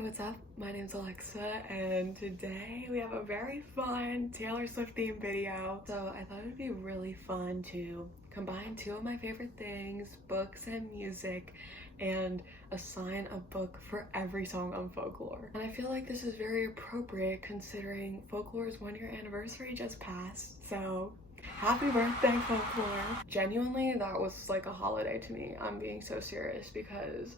Hey, what's up? My name's Alexa, and today we have a very fun Taylor Swift themed video. So I thought it would be really fun to combine two of my favorite things, books and music, and assign a book for every song on Folklore. And I feel like this is very appropriate considering Folklore's 1-year anniversary just passed, so happy birthday, Folklore! Genuinely, that was like a holiday to me. I'm being so serious because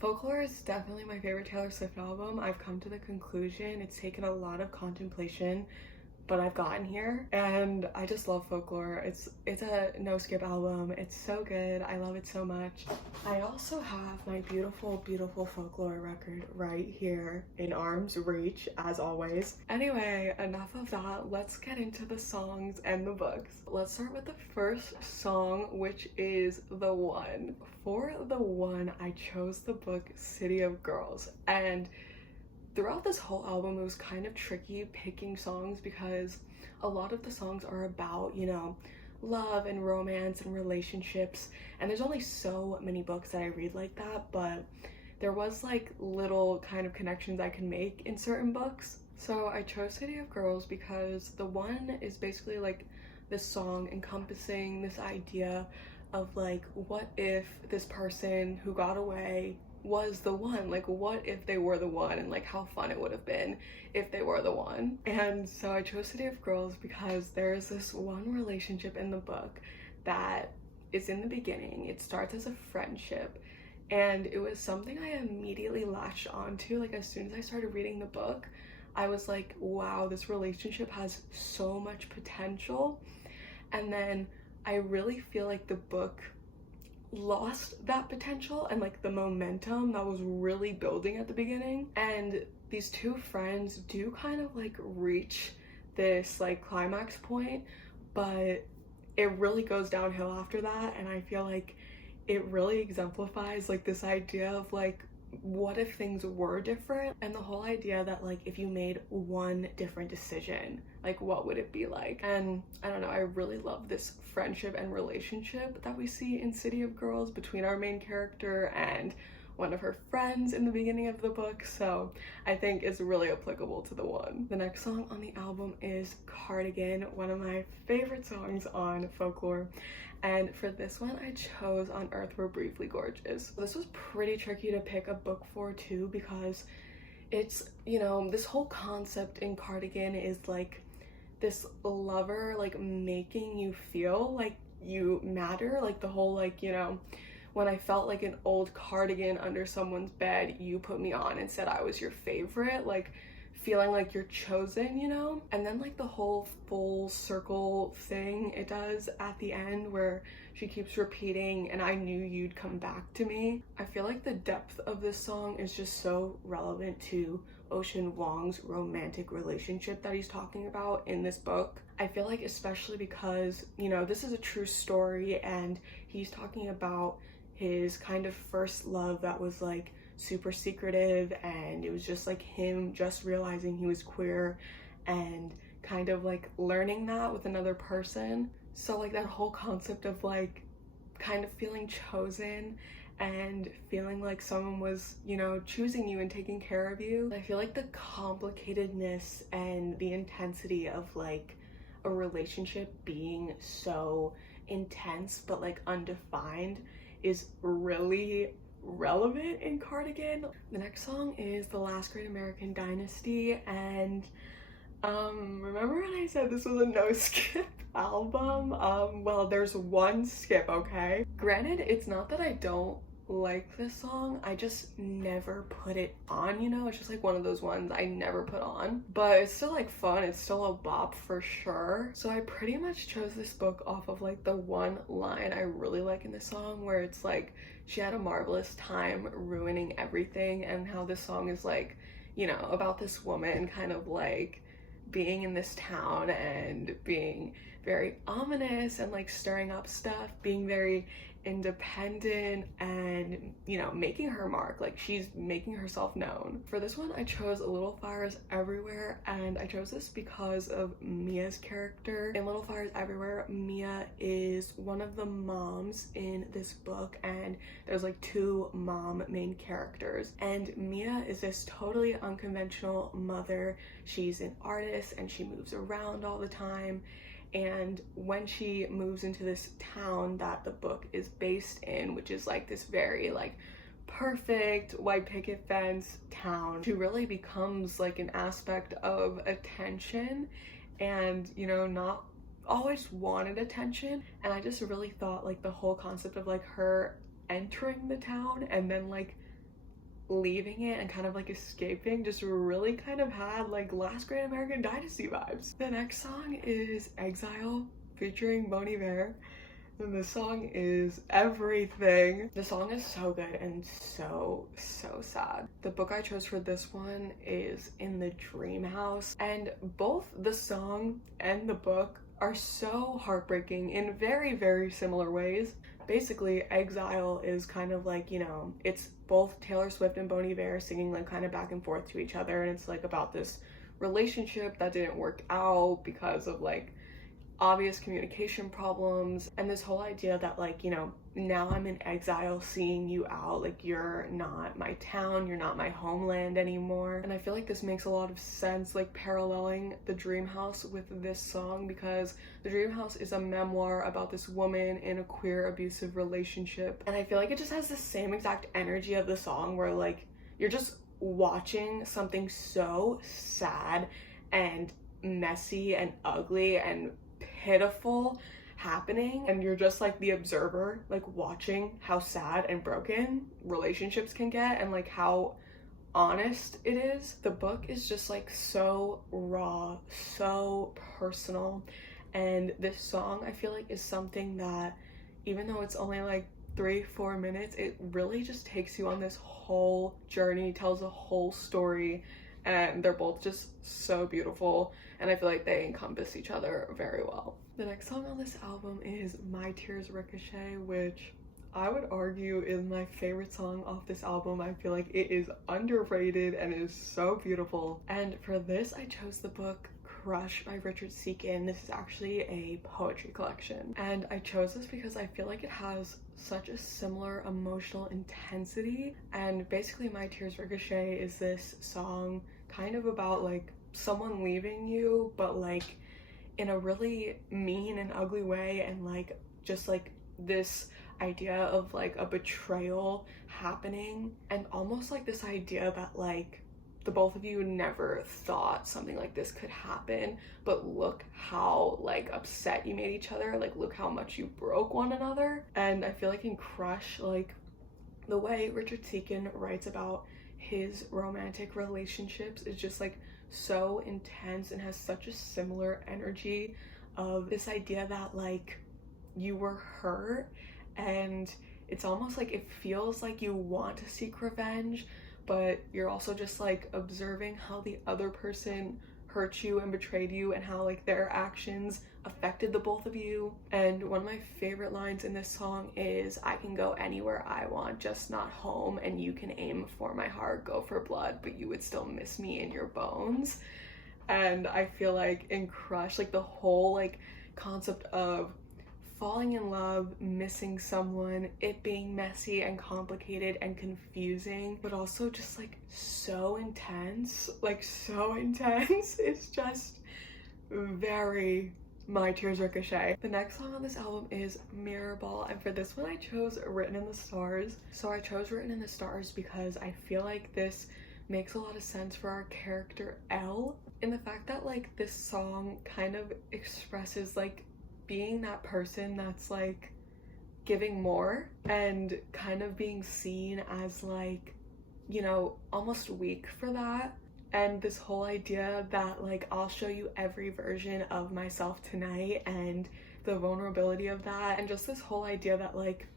Folklore is definitely my favorite Taylor Swift album. I've come to the conclusion. It's taken a lot of contemplation, but I've gotten here, and I just love Folklore. It's a no-skip album. It's so good. I love it so much. I also have my beautiful, beautiful Folklore record right here in arm's reach, as always. Anyway, enough of that. Let's get into the songs and the books. Let's start with the first song, which is The One. For The One, I chose the book City of Girls, and throughout this whole album, it was kind of tricky picking songs because a lot of the songs are about, you know, love and romance and relationships, and there's only so many books that I read like that, but there was like little kind of connections I can make in certain books. So I chose City of Girls because The One is basically like this song encompassing this idea of like, what if this person who got away was the one? Like, what if they were the one, and like how fun it would have been if they were the one. And so I chose City of Girls because there's this one relationship in the book that is in the beginning. It starts as a friendship, and it was something I immediately latched onto. Like, as soon as I started reading the book, I was like, wow, this relationship has so much potential. And then I really feel like the book lost that potential and like the momentum that was really building at the beginning, and these two friends do kind of like reach this like climax point, but it really goes downhill after that. And I feel like it really exemplifies like this idea of like, what if things were different, and the whole idea that like if you made one different decision, like what would it be like? And I don't know, I really love this friendship and relationship that we see in City of Girls between our main character and one of her friends in the beginning of the book, so I think it's really applicable to The One. The next song on the album is Cardigan, one of my favorite songs on Folklore. And for this one, I chose On Earth We're Briefly Gorgeous. This was pretty tricky to pick a book for too, because it's, you know, this whole concept in Cardigan is like this lover like making you feel like you matter, like the whole like, you know, when I felt like an old cardigan under someone's bed, you put me on and said I was your favorite, like feeling like you're chosen, you know? And then like the whole full circle thing it does at the end where she keeps repeating, and I knew you'd come back to me. I feel like the depth of this song is just so relevant to Ocean Vuong's romantic relationship that he's talking about in this book. I feel like especially because, you know, this is a true story, and he's talking about his kind of first love that was like super secretive, and it was just like him just realizing he was queer and kind of like learning that with another person. So like that whole concept of like kind of feeling chosen and feeling like someone was, you know, choosing you and taking care of you. I feel like the complicatedness and the intensity of like a relationship being so intense but like undefined is really relevant in Cardigan. The next song is The Last Great American Dynasty, and remember when I said this was a no skip album? Well, there's one skip, okay? Granted, it's not that I don't like this song, I just never put it on, you know? It's just like one of those ones I never put on, but it's still like fun, it's still a bop for sure. So I pretty much chose this book off of like the one line I really like in this song, where it's like, she had a marvelous time ruining everything, and how this song is like, you know, about this woman kind of like being in this town and being very ominous and like stirring up stuff, being very independent and, you know, making her mark. Like, she's making herself known. For this one, I chose Little Fires Everywhere, and I chose this because of Mia's character. In Little Fires Everywhere, Mia is one of the moms in this book, and there's like two mom main characters. And Mia is this totally unconventional mother. She's an artist and she moves around all the time. And when she moves into this town that the book is based in, which is like this very like perfect white picket fence town, she really becomes like an aspect of attention and, you know, not always wanted attention. And I just really thought like the whole concept of like her entering the town and then like leaving it and kind of like escaping just really kind of had like Last Great American Dynasty vibes. The next song is Exile featuring Bon Iver, and the song is everything. The song is so good and so sad. The book I chose for this one is In the Dream House, and both the song and the book are so heartbreaking in very similar ways. Basically, Exile is kind of like, you know, it's both Taylor Swift and Bon Iver singing like kind of back and forth to each other, and it's like about this relationship that didn't work out because of like obvious communication problems, and this whole idea that like, you know, now I'm in exile seeing you out, like you're not my town, you're not my homeland anymore. And I feel like this makes a lot of sense, like paralleling The Dream House with this song, because The Dream House is a memoir about this woman in a queer abusive relationship, and I feel like it just has the same exact energy of the song where like you're just watching something so sad and messy and ugly and pitiful happening, and you're just like the observer, like watching how sad and broken relationships can get and like how honest it is. The book is just like so raw, so personal, and this song I feel like is something that, even though it's only like 3-4 minutes, it really just takes you on this whole journey, tells a whole story, and they're both just so beautiful, and I feel like they encompass each other very well. The next song on this album is My Tears Ricochet, which I would argue is my favorite song off this album. I feel like it is underrated and it is so beautiful. And for this, I chose the book Crush by Richard Seekin. This is actually a poetry collection, and I chose this because I feel like it has such a similar emotional intensity. And basically, My Tears Ricochet is this song kind of about like someone leaving you, but like in a really mean and ugly way, and like just like this idea of like a betrayal happening, and almost like this idea that like the both of you never thought something like this could happen, but look how like upset you made each other, like look how much you broke one another. And I feel like in Crush, like the way Richard Seekin writes about his romantic relationships is just like so intense and has such a similar energy of this idea that like you were hurt, and it's almost like it feels like you want to seek revenge, but you're also just like observing how the other person hurt you and betrayed you and how like their actions affected the both of you. And one of my favorite lines in this song is, I can go anywhere I want, just not home, and you can aim for my heart, go for blood, but you would still miss me in your bones. And I feel like in Crush, like the whole like concept of falling in love, missing someone, it being messy and complicated and confusing, but also just like so intense, it's just very My Tears Ricochet. The next song on this album is Mirrorball, and for this one I chose Written in the Stars. So I chose Written in the Stars because I feel like this makes a lot of sense for our character Elle, in the fact that like this song kind of expresses like being that person that's like giving more and kind of being seen as like, you know, almost weak for that. And this whole idea that like I'll show you every version of myself tonight, and the vulnerability of that, and just this whole idea that like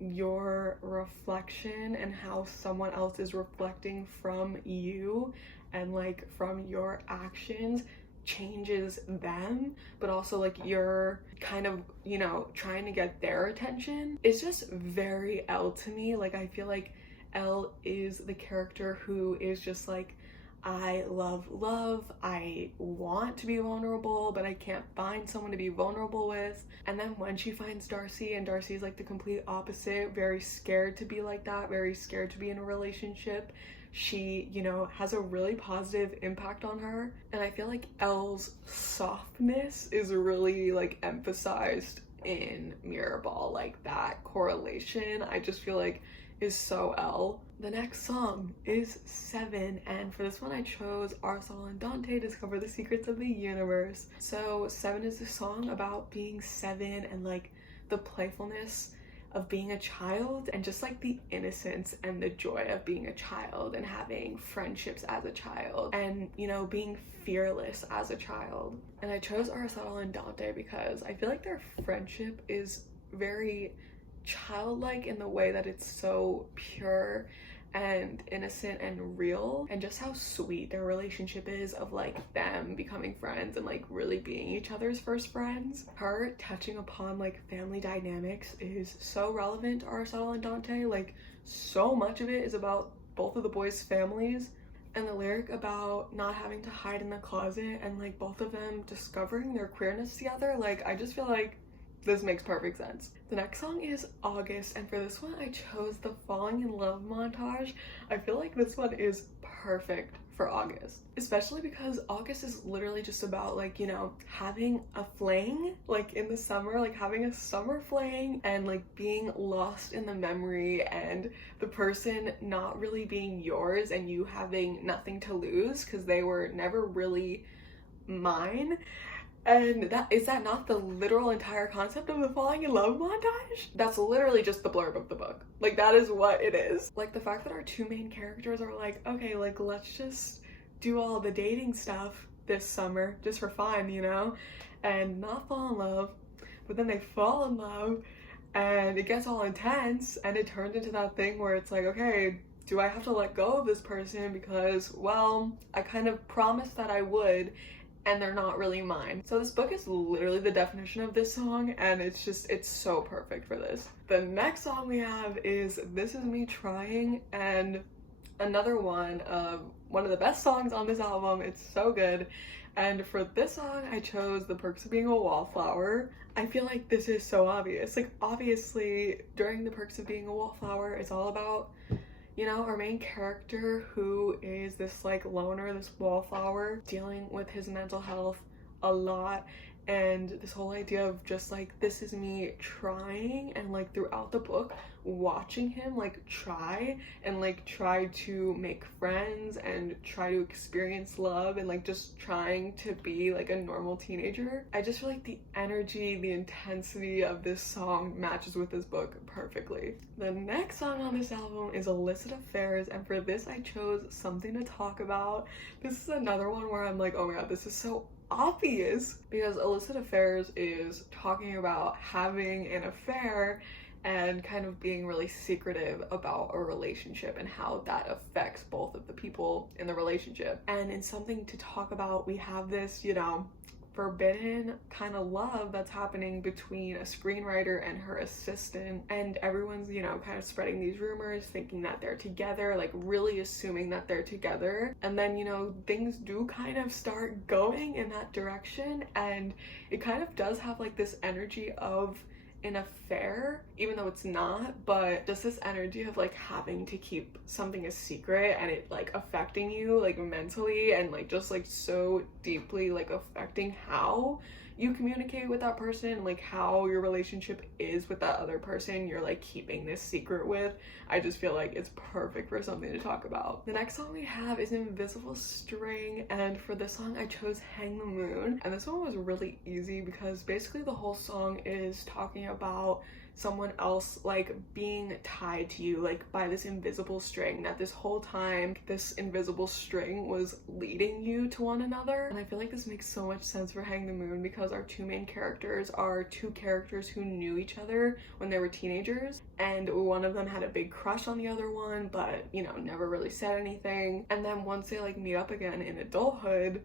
your reflection and how someone else is reflecting from you and like from your actions changes them, but also like you're kind of, you know, trying to get their attention. It's just very Elle to me. Like, I feel like Elle is the character who is just like, I love love, I want to be vulnerable, but I can't find someone to be vulnerable with. And then when she finds Darcy, and Darcy is like the complete opposite, very scared to be like that, very scared to be in a relationship, she, you know, has a really positive impact on her. And I feel like Elle's softness is really like emphasized in Mirrorball. Like, that correlation, I just feel like is so Elle. The next song is 7, and for this one I chose Aristotle and Dante, Discover the Secrets of the Universe. So 7 is a song about being 7 and like the playfulness of being a child, and just like the innocence and the joy of being a child and having friendships as a child, and, you know, being fearless as a child. And I chose Aristotle and Dante because I feel like their friendship is very childlike in the way that it's so pure and innocent and real, and just how sweet their relationship is, of like them becoming friends and like really being each other's first friends. Her touching upon like family dynamics is so relevant to Aristotle and Dante. Like, so much of it is about both of the boys' families, and the lyric about not having to hide in the closet and like both of them discovering their queerness together, like, I just feel like this makes perfect sense. The next song is August, and for this one I chose the Falling in Love montage. I feel like this one is perfect for August, especially because August is literally just about like, you know, having a fling like in the summer, like having a summer fling, and like being lost in the memory and the person not really being yours and you having nothing to lose because they were never really mine. And is that not the literal entire concept of the Falling in Love montage? That's literally just the blurb of the book. Like, that is what it is. Like, the fact that our two main characters are like, okay, like, let's just do all the dating stuff this summer just for fun, you know, and not fall in love, but then they fall in love and it gets all intense, and it turned into that thing where it's like, okay, do I have to let go of this person because, well, I kind of promised that I would, and they're not really mine. So this book is literally the definition of this song, and it's so perfect for this. The next song we have is This Is Me Trying, and another one of the best songs on this album. It's so good. And for this song I chose The Perks of Being a Wallflower. I feel like this is so obvious. Like, obviously during The Perks of Being a Wallflower, it's all about, you know, our main character who is this like loner, this wallflower, dealing with his mental health a lot, and this whole idea of just like, this is me trying, and like throughout the book watching him like try to make friends and try to experience love, and like just trying to be like a normal teenager. I just feel like the energy, the intensity of this song matches with this book perfectly. The next song on this album is Illicit Affairs, and for this I chose Something to Talk About. This is another one where I'm like, oh my god, this is so obvious, because Illicit Affairs is talking about having an affair and kind of being really secretive about a relationship and how that affects both of the people in the relationship. And in Something to Talk About, we have this, you know, forbidden kind of love that's happening between a screenwriter and her assistant, and everyone's, you know, kind of spreading these rumors, thinking that they're together, like really assuming that they're together. And then, you know, things do kind of start going in that direction, and it kind of does have like this energy of an affair, even though it's not, but just this energy of like having to keep something a secret, and it like affecting you like mentally, and like just like so deeply like affecting how you communicate with that person, like how your relationship is with that other person you're like keeping this secret with. I just feel like it's perfect for Something to Talk About. The next song we have is Invisible String, and for this song I chose Hang the Moon. And this one was really easy because basically the whole song is talking about someone else like being tied to you like by this invisible string, that this whole time this invisible string was leading you to one another. And I feel like this makes so much sense for Hang the Moon because our two main characters are two characters who knew each other when they were teenagers, and one of them had a big crush on the other one, but, you know, never really said anything. And then once they like meet up again in adulthood,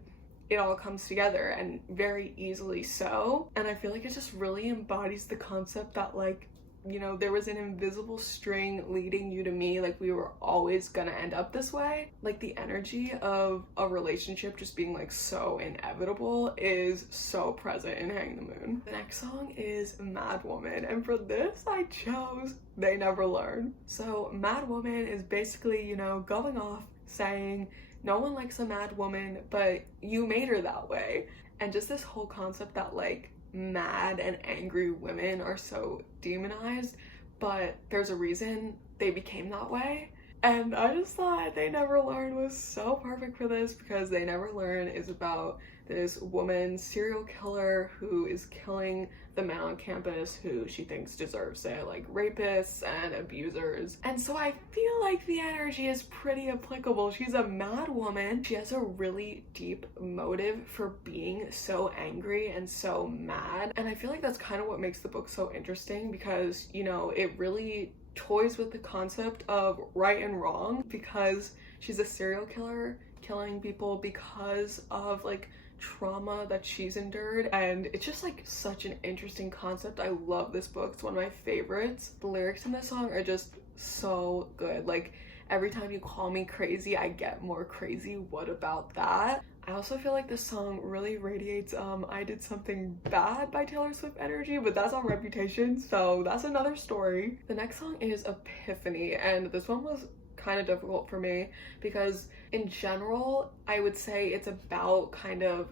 it all comes together, and very easily so. And I feel like it just really embodies the concept that, like, you know, there was an invisible string leading you to me, like we were always gonna end up this way. Like the energy of a relationship just being like so inevitable is so present in Hang the Moon. The next song is Mad Woman, and for this I chose They Never Learn. So Mad Woman is basically, you know, going off saying no one likes a mad woman, but you made her that way. And just this whole concept that like mad and angry women are so demonized, but there's a reason they became that way. And I just thought They Never Learn was so perfect for this, because They Never Learn is about this woman serial killer who is killing the men on campus who she thinks deserves it, like rapists and abusers. And so I feel like the energy is pretty applicable. She's a mad woman. She has a really deep motive for being so angry and so mad. And I feel like that's kind of what makes the book so interesting, because, you know, it really toys with the concept of right and wrong, because she's a serial killer killing people because of like trauma that she's endured, and it's just like such an interesting concept. I love this book. It's one of my favorites. The lyrics in this song are just so good. Like, every time you call me crazy, I get more crazy. What about that? I also feel like this song really radiates I Did Something Bad by Taylor Swift energy, but that's on Reputation, so that's another story. The next song is Epiphany, and this one was kind of difficult for me because in general I would say it's about kind of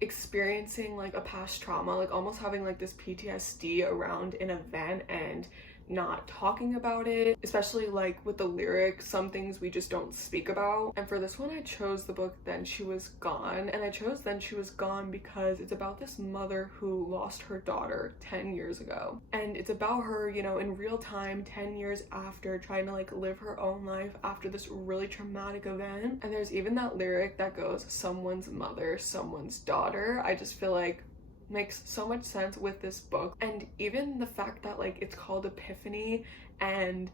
experiencing like a past trauma, like almost having like this PTSD around an event and not talking about it, especially like with the lyrics, some things we just don't speak about. And for this one I chose the book Then She Was Gone, and I chose Then She Was Gone because it's about this mother who lost her daughter 10 years ago, and it's about her, you know, in real time 10 years after, trying to like live her own life after this really traumatic event. And there's even that lyric that goes, someone's mother, someone's daughter. I just feel like makes so much sense with this book. And even the fact that like it's called Epiphany, and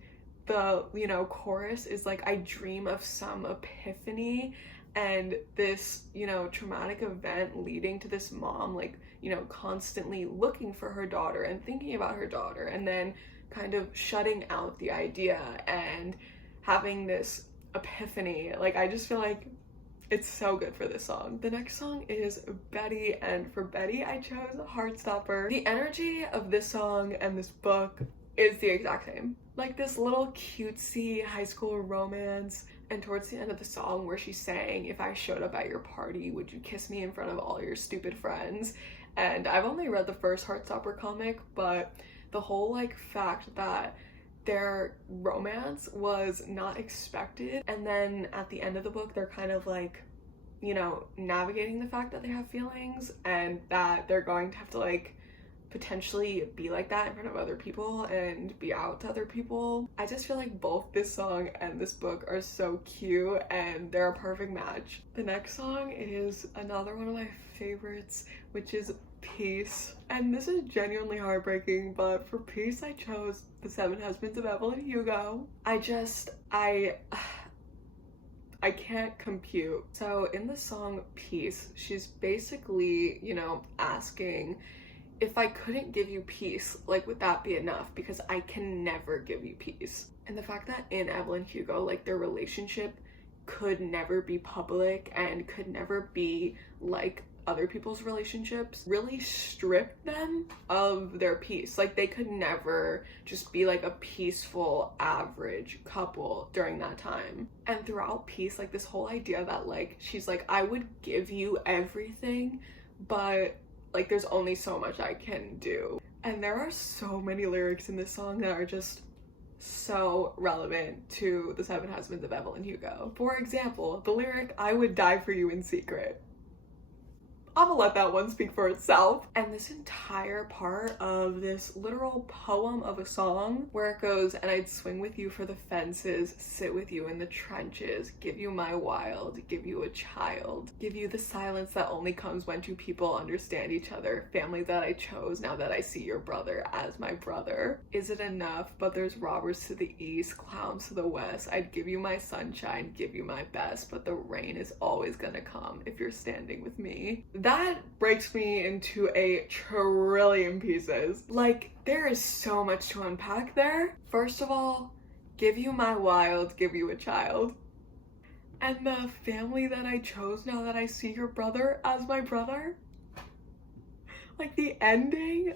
the, you know, chorus is like, I dream of some epiphany, and this, you know, traumatic event leading to this mom like, you know, constantly looking for her daughter and thinking about her daughter, and then kind of shutting out the idea and having this epiphany. Like, I just feel like it's so good for this song. The next song is Betty, and for Betty I chose Heartstopper. The energy of this song and this book is the exact same. Like this little cutesy high school romance, and towards the end of the song where she's saying, if I showed up at your party, would you kiss me in front of all your stupid friends? And I've only read the first Heartstopper comic, but the whole like fact that their romance was not expected, and then at the end of the book they're kind of like, you know, navigating the fact that they have feelings and that they're going to have to like potentially be like that in front of other people and be out to other people. I just feel like both this song and this book are so cute and they're a perfect match. The next song is another one of my favorites, which is Peace. And this is genuinely heartbreaking, but for Peace I chose The Seven Husbands of Evelyn Hugo. I can't compute. So in the song Peace, she's basically, you know, asking, if I couldn't give you peace, like, would that be enough? Because I can never give you peace. And the fact that in Evelyn Hugo, like, their relationship could never be public and could never be like other people's relationships really stripped them of their peace. Like, they could never just be like a peaceful average couple during that time. And throughout Peace, like, this whole idea that like she's like, I would give you everything, but like there's only so much I can do. And there are so many lyrics in this song that are just so relevant to The Seven Husbands of Evelyn Hugo. For example, the lyric, I would die for you in secret. I'm gonna let that one speak for itself. And this entire part of this literal poem of a song where it goes, and I'd swing with you for the fences, sit with you in the trenches, give you my wild, give you a child, give you the silence that only comes when two people understand each other, family that I chose now that I see your brother as my brother. Is it enough? But there's robbers to the east, clowns to the west. I'd give you my sunshine, give you my best, but the rain is always gonna come if you're standing with me. That breaks me into a trillion pieces. Like, there is so much to unpack there. First of all, give you my wild, give you a child. And the family that I chose now that I see your brother as my brother. Like, the ending,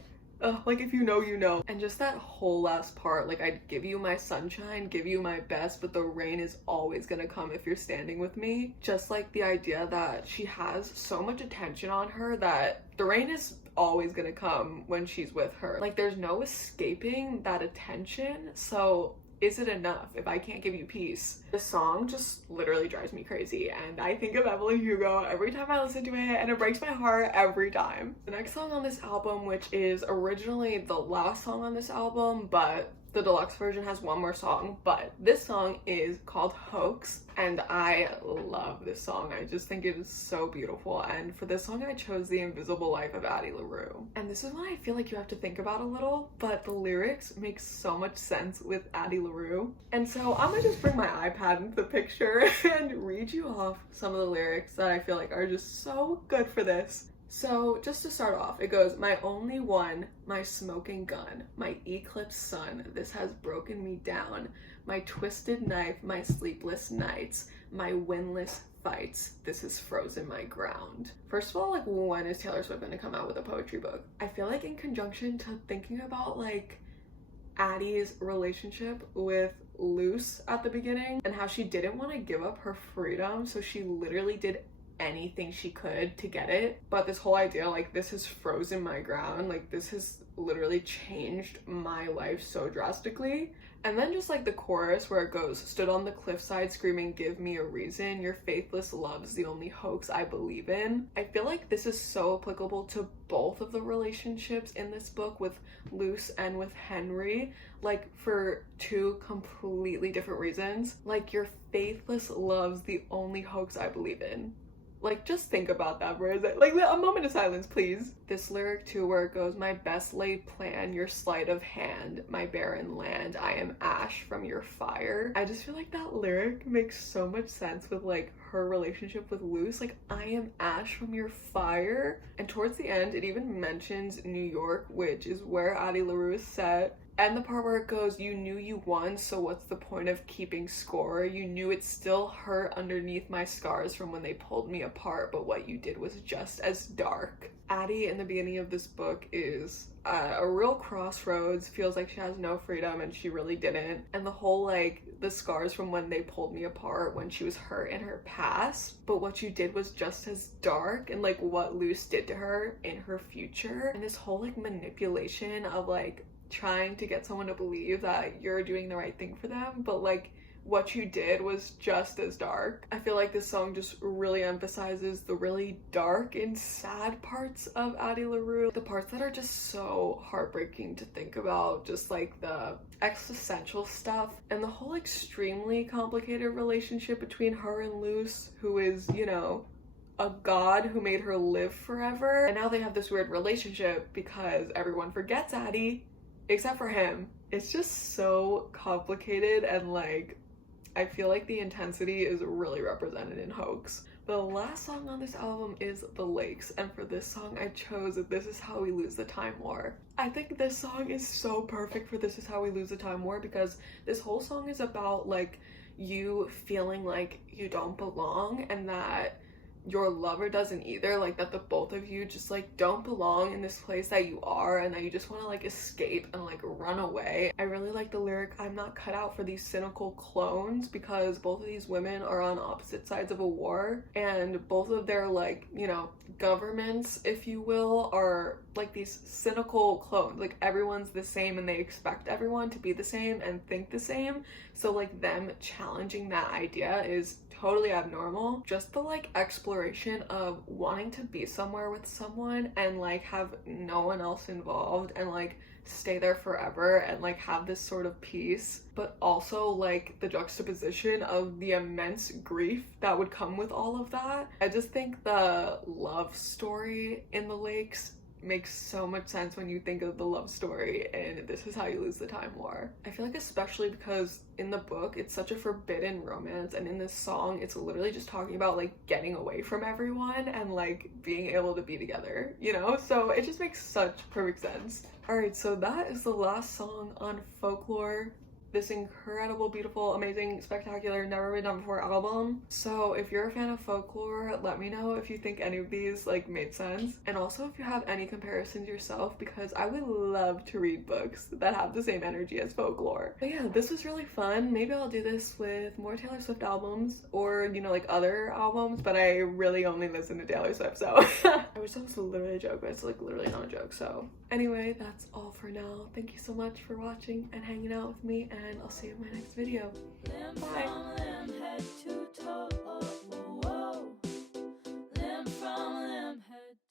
like, if you know, you know. And just that whole last part, like, I'd give you my sunshine, give you my best, but the rain is always gonna come if you're standing with me. Just like the idea that she has so much attention on her that the rain is always gonna come when she's with her. Like, there's no escaping that attention. So is it enough if I can't give you peace? This song just literally drives me crazy, and I think of Evelyn Hugo every time I listen to it, and it breaks my heart every time. The next song on this album, which is originally the last song on this album, but the deluxe version has one more song, but this song is called Hoax, and I love this song. I just think it is so beautiful, and for this song I chose The Invisible Life of Addie LaRue. And this is one I feel like you have to think about a little, but the lyrics make so much sense with Addie LaRue. And so I'm gonna just bring my iPad into the picture and read you off some of the lyrics that I feel like are just so good for this. So just to start off, it goes, my only one, my smoking gun, my eclipse sun, this has broken me down, my twisted knife, my sleepless nights, my winless fights, this has frozen my ground. First of all, like, when is Taylor Swift gonna come out with a poetry book? I feel like in conjunction to thinking about, like, Addie's relationship with Luce at the beginning and how she didn't want to give up her freedom, so she literally did anything she could to get it. But this whole idea, like, this has frozen my ground, like, this has literally changed my life so drastically. And then just like the chorus where it goes, stood on the cliffside screaming, give me a reason, your faithless love's the only hoax I believe in. I feel like this is so applicable to both of the relationships in this book, with Luce and with Henry, like, for two completely different reasons. Like, your faithless love's the only hoax I believe in. Like, just think about that for a second. Like, a moment of silence, please. This lyric too, where it goes, my best laid plan, your sleight of hand, my barren land, I am ash from your fire. I just feel like that lyric makes so much sense with, like, her relationship with Luce. Like, I am ash from your fire. And towards the end, it even mentions New York, which is where Addie LaRue is set. And the part where it goes, you knew you won, so what's the point of keeping score? You knew it still hurt underneath my scars from when they pulled me apart, but what you did was just as dark. Addie in the beginning of this book is a real crossroads, feels like she has no freedom and she really didn't. And the whole, like, the scars from when they pulled me apart when she was hurt in her past, but what you did was just as dark, and like what Luce did to her in her future. And this whole, like, manipulation of, like, trying to get someone to believe that you're doing the right thing for them, but like what you did was just as dark. I feel like this song just really emphasizes the really dark and sad parts of Addie LaRue, the parts that are just so heartbreaking to think about, just like the existential stuff and the whole extremely complicated relationship between her and Luce, who is, you know, a god who made her live forever. And now they have this weird relationship because everyone forgets Addie except for him. It's just so complicated, and like, I feel like the intensity is really represented in Hoax. The last song on this album is The Lakes, and for this song I chose This Is How We Lose the Time War. I think this song is so perfect for This Is How We Lose the Time War, because this whole song is about, like, you feeling like you don't belong and that your lover doesn't either, like that the both of you just like don't belong in this place that you are, and that you just want to like escape and like run away. I really like the lyric, I'm not cut out for these cynical clones, because both of these women are on opposite sides of a war, and both of their, like, you know, governments, if you will, are like these cynical clones. Like, everyone's the same and they expect everyone to be the same and think the same, so like them challenging that idea is totally abnormal. Just the like exploration of wanting to be somewhere with someone and like have no one else involved and like stay there forever and like have this sort of peace, but also like the juxtaposition of the immense grief that would come with all of that. I just think the love story in the lakes makes so much sense when you think of the love story and This Is How You Lose the Time War. I feel like especially because in the book it's such a forbidden romance, and in this song it's literally just talking about like getting away from everyone and like being able to be together, you know? So it just makes such perfect sense. Alright, so that is the last song on Folklore, this incredible, beautiful, amazing, spectacular, never been done before album. So if you're a fan of Folklore, let me know if you think any of these like made sense, and also if you have any comparisons yourself, because I would love to read books that have the same energy as Folklore. But yeah, this was really fun. Maybe I'll do this with more Taylor Swift albums, or you know, like other albums, but I really only listen to Taylor Swift, so I wish that was literally a joke, but it's like literally not a joke. So anyway, that's all for now. Thank you so much for watching and hanging out with me, and I'll see you in my next video. Bye!